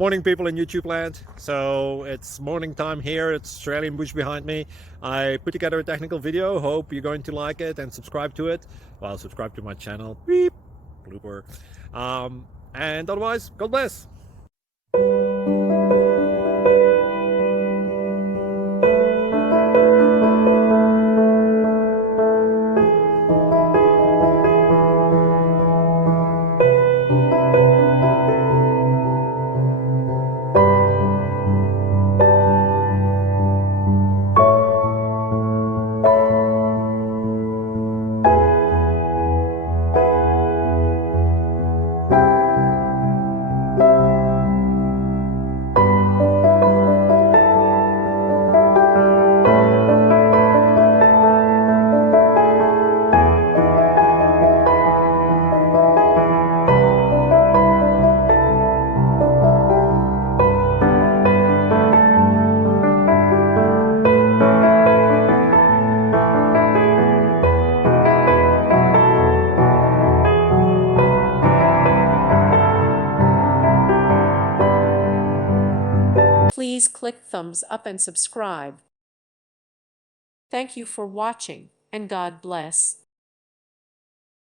Morning, people in YouTube land. So it's morning time here. It's Australian bush behind me. I put together a technical video. Hope you're going to like it and subscribe to it. Well, subscribe to my channel. Beep. Blooper. And otherwise, God bless. Please click thumbs up and subscribe. Thank you for watching, and God bless.